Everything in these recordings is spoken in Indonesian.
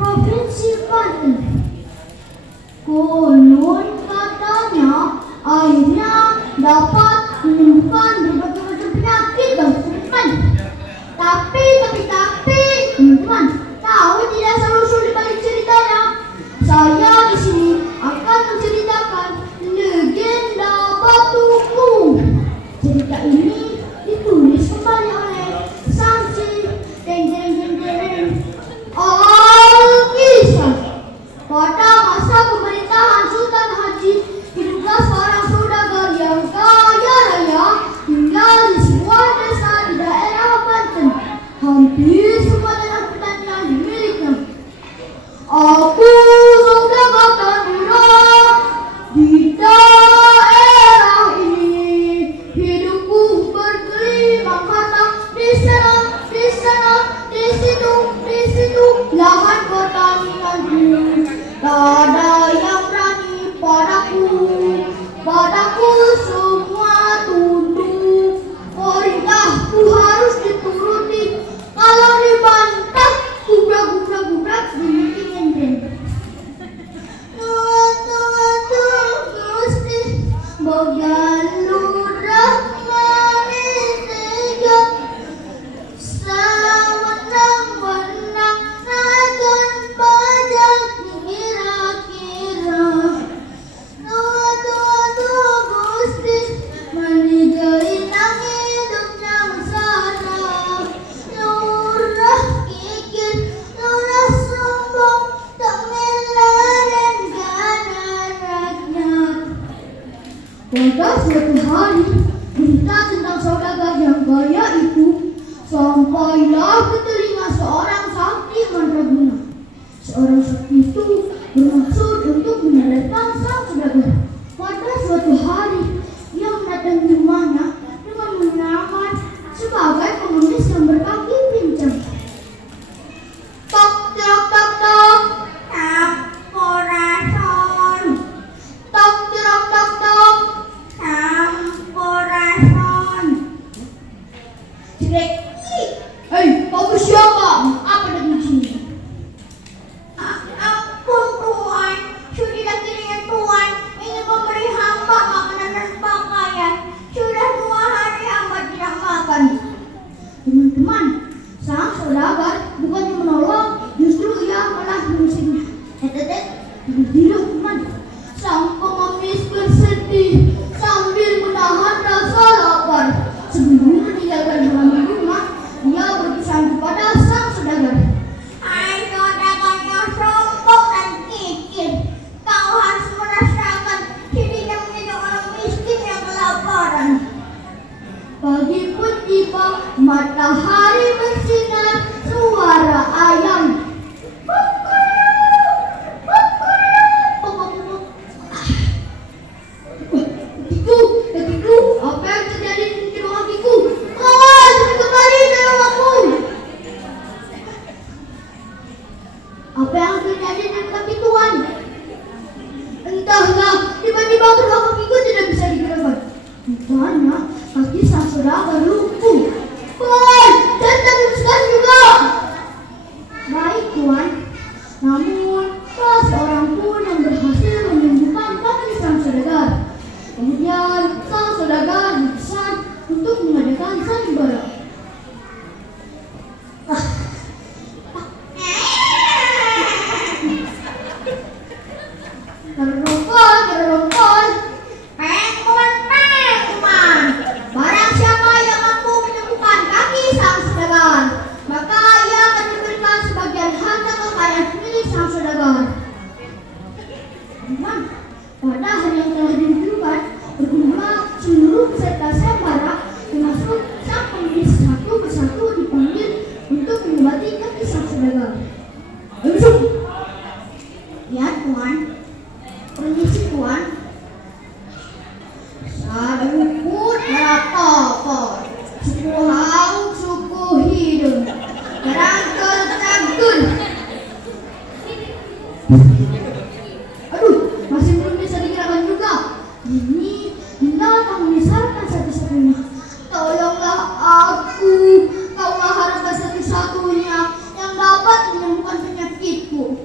Provinsi Banten. Konon katanya airnya dapat menyembuhkan berbagai macam penyakit dan teman-teman. Tapi teman-teman tahu tidak asal-usul di balik ceritanya? Saya di sini akan menceritakan legenda Batuku. Cerita ini ditulis kembali oleh Samsi Alkisah. Pada masa pemerintahan Sultan Haji, hiduplah seorang saudagar yang kaya raya tinggal di sebuah desa di daerah Banten. Hampir semua tanah pertanian miliknya. Aku saudagar Tanura di daerah ini. Hidupku bergelimang harta di sana, di situ lahan pertanianku. Tak ada yang berani padaku semua tunduk. Perintahku harus dituruti, kalau dibantah gubrak dinding. Gusti Bogalurah manitiga sewenang-wenang akan pajak kira-kira. Gusti menigai nang hidupnya mesara. Lurah kikir, lurah sombong, tak melaren rakyat. Pada suatu hari, berita tentang saudagar yang kaya itu sampailah ke telinga seorang sakti mandraguna. Seorang sakti itu bermaksud untuk menyelamatkan sang saudagar. Pada suatu hari, ia mendatangi rumahnya dengan menyamar sebagai pengemis yang berkaki pincang. Tok, tok, tok, tok. Sampurasun. Tok, tok, tok, tok. Sampurasun. Jelek. Hei, kamu siapa? Apa datang di sini? Aku Tuhan, sudah kirimnya Tuhan ingin memberi hamba makanan dan pakaian. Sudah 2 hari hamba tidak makan. Teman-teman, sang saudagar bukannya menolong, justru ia malah mengusirnya. Tidak teman. Sang pengemis bersedih sambil menahan rasa lapar. Sebelum meninggalkan halaman rumah, ia berpesan kepada sang saudagar. Hai saudagar yang sombong dan kikir, kau harus merasakan sedihnya menjadi orang miskin yang kelaparan. Pagi pun tiba, matahari bersinar, suara ayam. Ketiku, apa yang terjadi di rumah kakiku? Kawan, kembali ke rumahku. Apa yang terjadi di kaki Tuhan? Entahlah, tiba-tiba kedua kakiku tidak bisa digerakkan. Rupanya kaki sang saudagar lumpuh. Tuhan, dan kaki sekali juga. Baik Tuhan, namun tak seorang pun yang berhasil menyembuhkan kaki sang saudagar. Kemudian sang saudagar berpesan untuk mengadakan sandiwara. Gerongkol. Pengumuman. Barang siapa yang mampu menyembuhkan kaki sang saudagar, maka ia akan diberikan sebagian harta kekayaan milik sang saudagar. Teman, pada hari yang telah ditentukan, berkumpullah seluruh peserta sayembara, termasuk sang pengemis satu persatu dipanggil untuk mengobati kaki sang saudagar. Ya Tuhan, permisi Tuhan. Saduku teratapar, suku hauk, suku hidung, kerangkel cagun. Aduh, masih belum bisa digerakkan juga. Ini binatang membesarkan satu-satunya. Tolonglah aku, kaulah harapan satu-satunya yang dapat menyembuhkan penyakitku.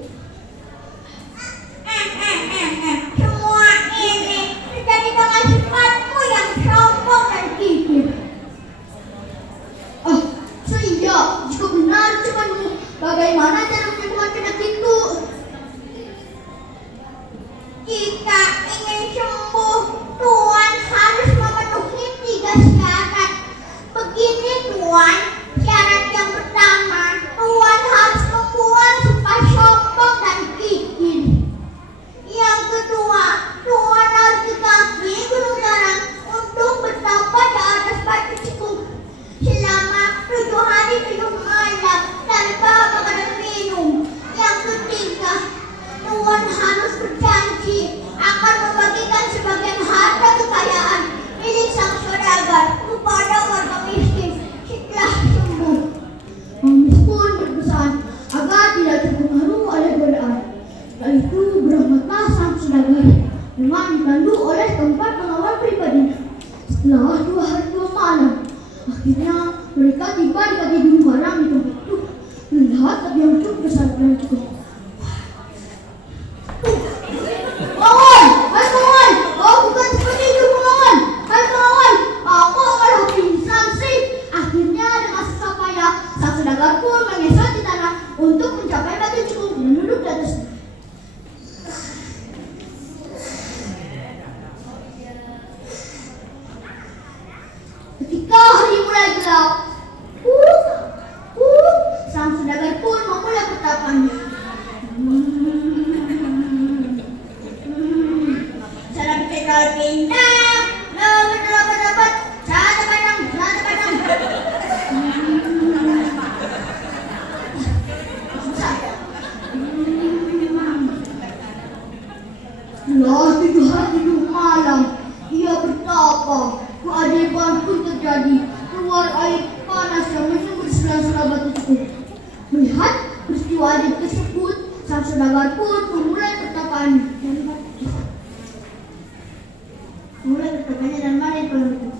sehat tapi yang cukup besar dan cukup. Kawan, hai kawan, oh bukan seperti itu kawan. Hai kawan, aku malah pingsan sih. Akhirnya dengan susah payah sang saudagar pun mengeser di tanah untuk mencapai batu cukup dan duduk di atasnya. Ketika hari mulai gelap, sang saudagar pun memulai pertapannya. Cara pikir pindah, dapat, cara pandang. Setelah 3 hari 2 malam, ia bertapa. Keajaiban pun terjadi. Keluar air panas yang menyembur sela-sela batu cukup. Melihat peristiwa ajaib tersebut, sang saudagar pun memulai pertapaannya. Dan mari pelan-pelan.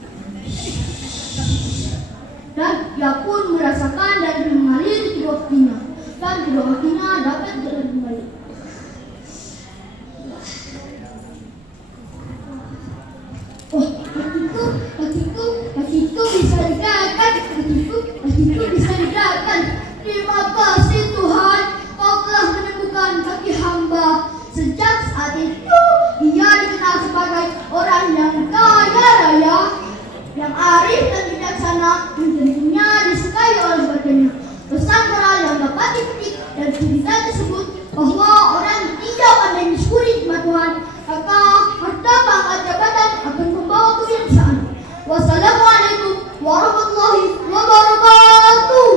Dan ia pun merasakan dan mengalir kedua kakinya. Dan kedua kakinya dapat jalan kembali. Oh, kakiku bisa digerakkan. Kakiku bisa digerakkan. Terima kasih Tuhan, Kau telah menemukan kaki hamba. Sejak saat itu, ia dikenal sebagai orang yang kaya raya, yang arif dan bijaksana, yang tentunya disukai oleh badannya. Pesan moral yang dapat dipetik dari cerita tersebut bahwa orang yang tidak pandai mensyukuri nikmat Tuhan, maka harta pangkat jabatan akan membawa kebinasaan. Wassalamualaikum warahmatullahi wabarakatuh.